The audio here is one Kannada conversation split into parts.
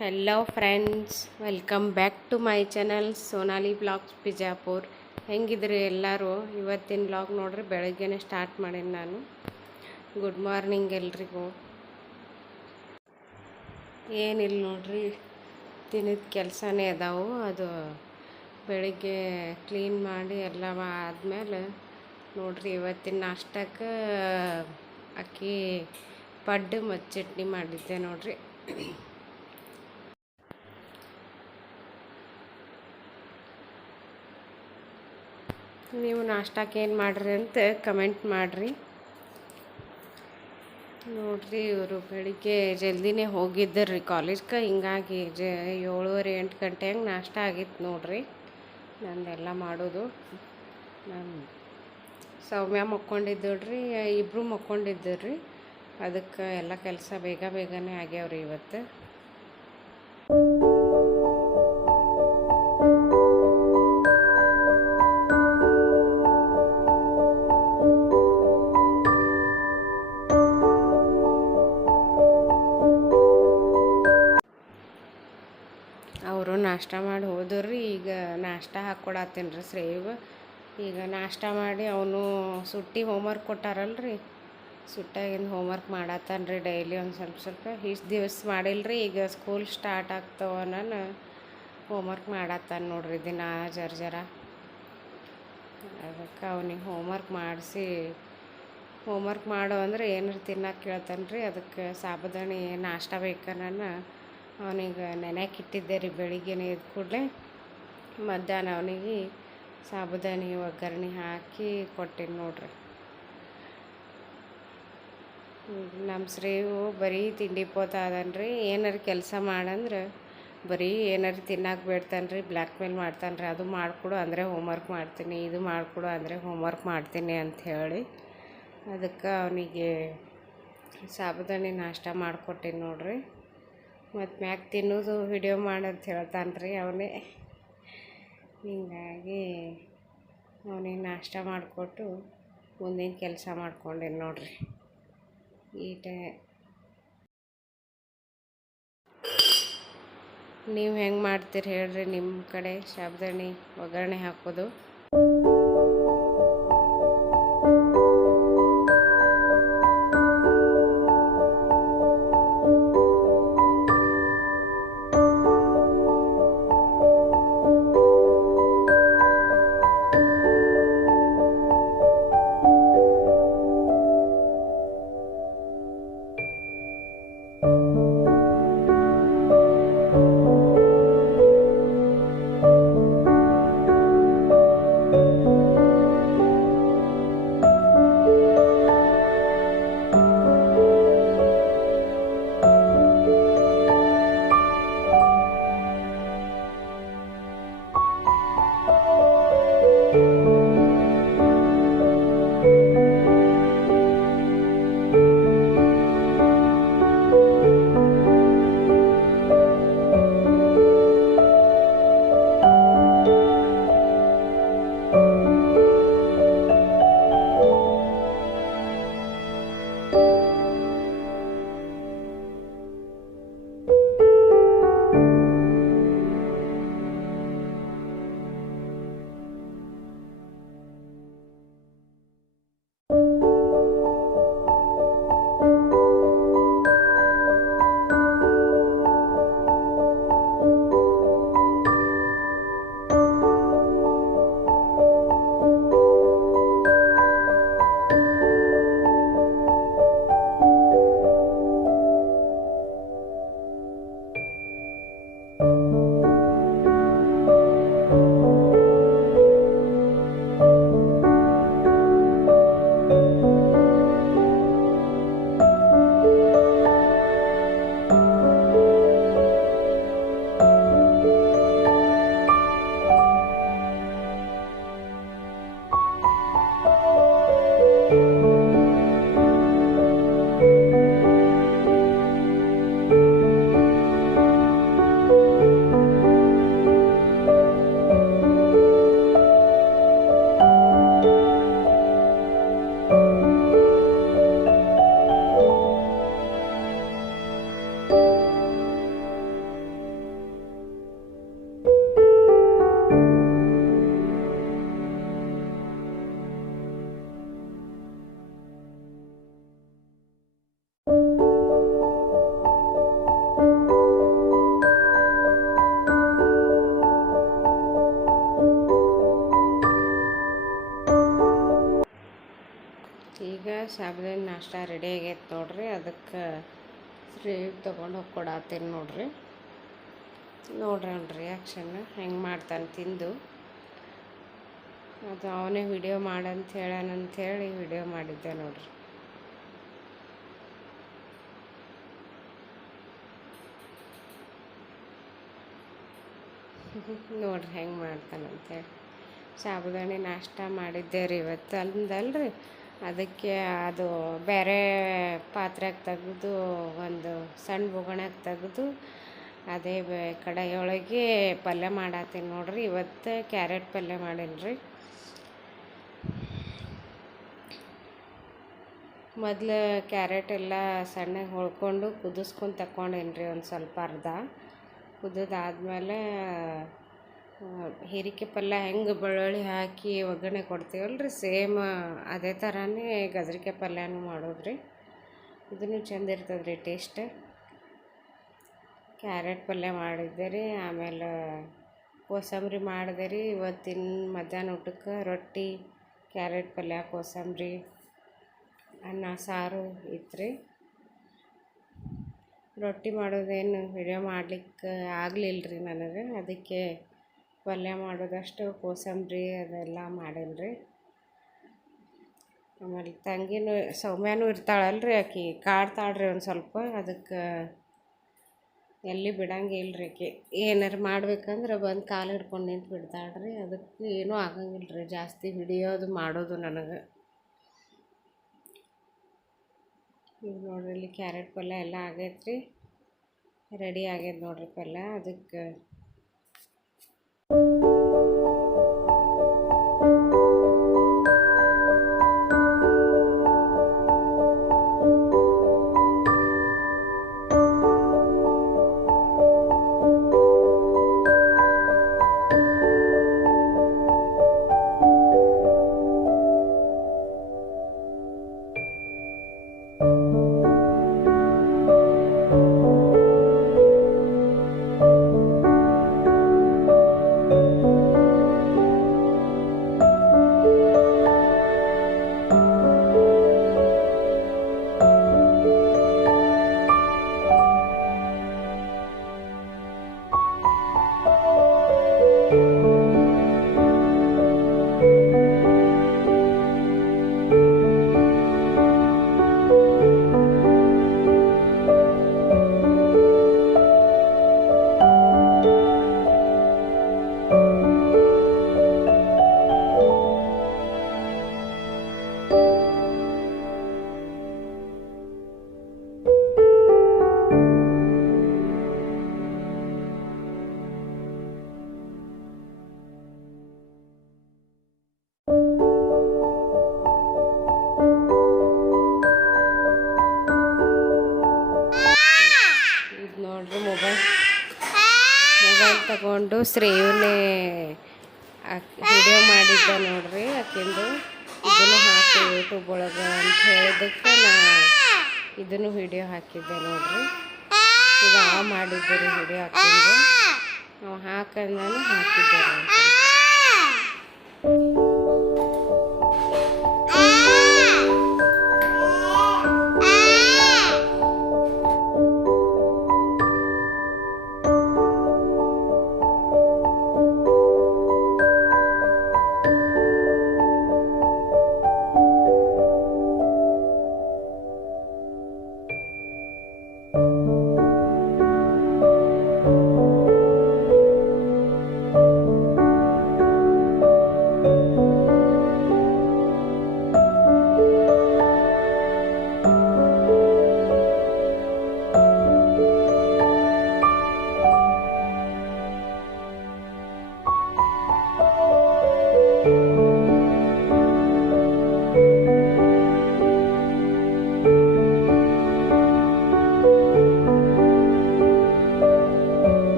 Hello friends, welcome back to my channel Sonali blogs Bijapur. ಹೆಂಗಿದ್ರಿ ಎಲ್ಲರೂ? ಇವತ್ತಿನ ಬ್ಲಾಗ್ ನೋಡ್ರಿ ಬೆಳಗ್ಗೆನೇ ಸ್ಟಾರ್ಟ್ ಮಾಡೀನಿ ನಾನು. ಗುಡ್ ಮಾರ್ನಿಂಗ್ ಎಲ್ರಿಗೂ. ಏನಿಲ್ಲ ನೋಡ್ರಿ, ದಿನದ ಕೆಲಸನೇ ಅದಾವು. ಅದು ಬೆಳಿಗ್ಗೆ ಕ್ಲೀನ್ ಮಾಡಿ ಎಲ್ಲ ಆದಮೇಲೆ ನೋಡ್ರಿ ಇವತ್ತಿನ ನಾಷ್ಟಕ್ಕೆ ಅಕ್ಕಿ ಪಡ್ಡು ಮತ್ತು ಚಟ್ನಿ ಮಾಡಿದ್ದೆ ನೋಡ್ರಿ. ನೀವು ನಾಷ್ಟಕ್ಕೆ ಏನು ಮಾಡ್ರಿ ಅಂತ ಕಮೆಂಟ್ ಮಾಡಿರಿ. ನೋಡ್ರಿ ಇವರು ಬೆಳಿಗ್ಗೆ ಜಲ್ದಿನೇ ಹೋಗಿದ್ದರ್ರಿ ಕಾಲೇಜ್ಗೆ, ಹಿಂಗಾಗಿ 7:30 8 ಗಂಟೆ ಹಂಗೆ ನಾಷ್ಟ ಆಗಿತ್ತು ನೋಡ್ರಿ. ನಂದೆಲ್ಲ ಮಾಡೋದು. ನಾನು ಸೌಮ್ಯ ಮಕ್ಕೊಂಡಿದ್ದಳ್ರಿ, ಇಬ್ಬರು ಮಕ್ಕೊಂಡಿದ್ದರ್ರಿ. ಅದಕ್ಕೆ ಎಲ್ಲ ಕೆಲಸ ಬೇಗನೆ ಆಗ್ಯಾವ್ರಿ ಇವತ್ತು. ಅವರು ನಾಷ್ಟ ಮಾಡಿ ಹೋದ್ರಿ. ಈಗ ನಾಷ್ಟ ಹಾಕ್ಕೊಡತ್ತೀನಿ ರೀ ಶ್ರೇವ್. ಈಗ ನಾಷ್ಟ ಮಾಡಿ ಅವನು ಸುಟ್ಟಿ ಹೋಮ್ವರ್ಕ್ ಕೊಟ್ಟಾರಲ್ರಿ, ಸುಟ್ಟಾಗಿಂದ ಹೋಮ್ವರ್ಕ್ ಮಾಡತ್ತಾನ್ರಿ ಡೈಲಿ ಒಂದು ಸ್ವಲ್ಪ. ಇಷ್ಟು ದಿವಸ ಮಾಡಿಲ್ರಿ, ಈಗ ಸ್ಕೂಲ್ ಸ್ಟಾರ್ಟ್ ಆಗ್ತಾವ ನಾನು ಹೋಮ್ವರ್ಕ್ ಮಾಡತ್ತಾನ ನೋಡ್ರಿ ದಿನ ಜರ. ಅದಕ್ಕೆ ಅವನಿಗೆ ಹೋಮ್ವರ್ಕ್ ಮಾಡಿಸಿ, ಹೋಮ್ವರ್ಕ್ ಮಾಡೋ ಅಂದ್ರೆ ಏನಾರು ತಿನ್ನಕ್ಕೆ ಕೇಳ್ತಾನೆ ರೀ. ಅದಕ್ಕೆ ಸಾಬುದಾಣಿ ನಾಷ್ಟ ಬೇಕು ನಾನು ಅವನಿಗೆ ನೆನೆಯಕ್ಕೆ ಇಟ್ಟಿದ್ದೆ ರೀ. ಬೆಳಿಗ್ಗೆನೇ ಎದ್ದ ಕೂಡಲೇ ಮಧ್ಯಾಹ್ನ ಅವನಿಗೆ ಸಾಬುದಾನಿ ಒಗ್ಗರಣೆ ಹಾಕಿ ಕೊಟ್ಟೀನಿ ನೋಡ್ರಿ. ನಮ್ಮ ಶ್ರೇವು ಬರೀ ತಿಂಡಿ ಪೋತ ಅದನ್ರಿ. ಏನಾರು ಕೆಲಸ ಮಾಡಂದ್ರೆ ಬರೀ ಏನಾರು ತಿನ್ನಕ್ಕೆ ಬೇಡ್ತಾನೆ ರೀ, ಬ್ಲ್ಯಾಕ್ ಮೇಲ್ ಮಾಡ್ತಾನೆ ರೀ. ಅದು ಮಾಡಿಕೊಡು ಅಂದರೆ ಹೋಮ್ವರ್ಕ್ ಮಾಡ್ತೀನಿ, ಇದು ಮಾಡಿಕೊಡು ಅಂದರೆ ಹೋಮ್ವರ್ಕ್ ಮಾಡ್ತೀನಿ ಅಂತ ಹೇಳಿ. ಅದಕ್ಕೆ ಅವನಿಗೆ ಸಾಬುದಾನಿ ನಾಷ್ಟ ಮಾಡಿಕೊಟ್ಟೀನಿ ನೋಡ್ರಿ. ಮತ್ತು ಮ್ಯಾಕ್ ತಿನ್ನೋದು ವಿಡಿಯೋ ಮಾಡಂತ ಹೇಳ್ತಾನೆ ರೀ ಅವನೇ. ಹೀಗಾಗಿ ಅವನಿಗೆ ನಾಷ್ಟ ಮಾಡಿಕೊಟ್ಟು ಮುಂದಿನ ಕೆಲಸ ಮಾಡ್ಕೊಂಡೇನಿ ನೋಡ್ರಿ. ನೀವು ಹೆಂಗೆ ಮಾಡ್ತೀರಿ ಹೇಳ್ರಿ, ನಿಮ್ಮ ಕಡೆ ಸಾಬುದಾನಿ ಒಗ್ಗರಣೆ ಹಾಕೋದು? ಸಾಬುದಾನಿ ನಾಷ್ಟ ರೆಡಿ ಆಗೈತೆ ನೋಡ್ರಿ. ಅದಕ್ಕೆ ಶ್ರೇವ್ ತೊಗೊಂಡು ಹೋಗಿ ಕೊಡತ್ತೀನಿ ನೋಡ್ರಿ ಅವ್ನ ರಿಯಾಕ್ಷನ್ ಹೆಂಗೆ ಮಾಡ್ತಾನೆ ತಿಂದು. ಅದು ಅವನೇ ವಿಡಿಯೋ ಮಾಡಂತ ಹೇಳಂತೇಳಿ ವಿಡಿಯೋ ಮಾಡಿದ್ದೆ ನೋಡ್ರಿ. ನೋಡ್ರಿ ಹೆಂಗೆ ಮಾಡ್ತಾನಂತೇಳಿ. ಸಾಬುದಾನಿ ನಾಷ್ಟ ಮಾಡಿದ್ದೆ ರೀ ಇವತ್ತು ಅಂದಲ್ರಿ. ಅದಕ್ಕೆ ಅದು ಬೇರೆ ಪಾತ್ರೆಗೆ ತೆಗೆದು ಒಂದು ಸಣ್ಣ ಬೊಗಣ್ಯಾಗ ತೆಗೆದು ಅದೇ ಕಡಾಯಿಯೊಳಗೆ ಪಲ್ಯ ಮಾಡತ್ತೀನಿ ನೋಡ್ರಿ. ಇವತ್ತು ಕ್ಯಾರೆಟ್ ಪಲ್ಯ ಮಾಡೀನಿ ರೀ. ಮೊದಲು ಕ್ಯಾರೆಟ್ ಎಲ್ಲ ಸಣ್ಣಗೆ ಹೊಳ್ಕೊಂಡು ಕುದಿಸ್ಕೊಂಡು ತಗೊಂಡೇನಿ ರೀ. ಒಂದು ಸ್ವಲ್ಪ ಅರ್ಧ ಕುದಿದಾದ್ಮೇಲೆ ಹೀರಿಕೆ ಪಲ್ಯ ಹೆಂಗೆ ಬೆಳ್ಳುಳ್ಳಿ ಹಾಕಿ ಒಗ್ಗರಣೆ ಕೊಡ್ತೀವಲ್ರಿ, ಸೇಮ್ ಅದೇ ಥರನೇ ಗಜರಿಕಾಯಿ ಪಲ್ಯನೂ ಮಾಡೋದ್ರಿ. ಇದನ್ನು ಚಂದ ಇರ್ತದೆ ರೀ ಟೇಸ್ಟ್. ಕ್ಯಾರೆಟ್ ಪಲ್ಯ ಮಾಡಿದ್ದೆ ರೀ. ಆಮೇಲೆ ಕೋಸಂಬರಿ ಮಾಡಿದೆ ರೀ. ಇವತ್ತಿನ ಮಧ್ಯಾಹ್ನ ಊಟಕ್ಕೆ ರೊಟ್ಟಿ, ಕ್ಯಾರೆಟ್ ಪಲ್ಯ, ಕೋಸಂಬರಿ, ಅನ್ನ ಸಾರು ಇತ್ತು. ರೊಟ್ಟಿ ಮಾಡೋದೇನು ವಿಡಿಯೋ ಮಾಡಲಿಕ್ಕೆ ಆಗಲಿಲ್ಲ ರೀ ನನಗೆ. ಅದಕ್ಕೆ ಪಲ್ಯ ಮಾಡೋದಷ್ಟು ಕೋಸಂಬರಿ ಅದೆಲ್ಲ ಮಾಡೇನಿ. ಆಮೇಲೆ ತಂಗಿನೂ ಸೌಮ್ಯನೂ ಇರ್ತಾಳಲ್ರಿ, ಆಕೆ ಕಾಡ್ತಾಳ್ರಿ ಒಂದು ಸ್ವಲ್ಪ. ಅದಕ್ಕೆ ಎಲ್ಲಿ ಬಿಡಂಗಿಲ್ಲ ರೀ. ಆಕೆ ಏನಾರು ಮಾಡ್ಬೇಕಂದ್ರೆ ಬಂದು ಕಾಲು ಹಿಡ್ಕೊಂಡು ನಿಂತು ಬಿಡ್ತಾಳ್ರಿ. ಅದಕ್ಕೆ ಏನೂ ಆಗಂಗಿಲ್ಲ ರೀ ಜಾಸ್ತಿ ವಿಡಿಯೋದು ಮಾಡೋದು ನನಗೆ. ಈಗ ನೋಡ್ರಿ ಇಲ್ಲಿ ಕ್ಯಾರೆಟ್ ಪಲ್ಯ ಎಲ್ಲ ಆಗೈತೆ ರೀ. ರೆಡಿ ಆಗೈತೆ ನೋಡ್ರಿ ಪಲ್ಯ. ಅದಕ್ಕೆ ತಗೊಂಡು ಶ್ರೇಯನೇ ವಿಡಿಯೋ ಮಾಡಿದ್ದೆ ನೋಡ್ರಿ. ಆಕಿಂದು ಇದನ್ನು ಹಾಕಿ ಯೂಟ್ಯೂಬ್ ಒಳಗೆ ಅಂತ ಹೇಳಿದ್ದಕ್ಕೆ ನಾ ಇದನ್ನು ವಿಡಿಯೋ ಹಾಕಿದ್ದೆ ನೋಡ್ರಿ. ಇದು ಮಾಡಿದ್ದೆ ರೀ ವಿಡಿಯೋ ಹಾಕಿದ್ದು. ನಾವು ಹಾಕಂದು ನಾನು ಹಾಕಿದ್ದೆ ರೀ.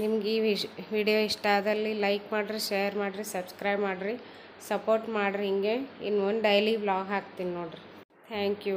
ನಿಮ್ಗೆ ಈ ವಿಡಿಯೋ ಇಷ್ಟ ಆದಲ್ಲಿ ಲೈಕ್ ಮಾಡಿರಿ, ಶೇರ್ ಮಾಡಿರಿ, ಸಬ್ಸ್ಕ್ರೈಬ್ ಮಾಡಿರಿ, ಸಪೋರ್ಟ್ ಮಾಡಿರಿ. ಹಿಂಗೆ ಇನ್ನು ಒಂದು ಡೈಲಿ ವ್ಲಾಗ್ ಹಾಕ್ತೀನಿ ನೋಡಿರಿ. Thank you.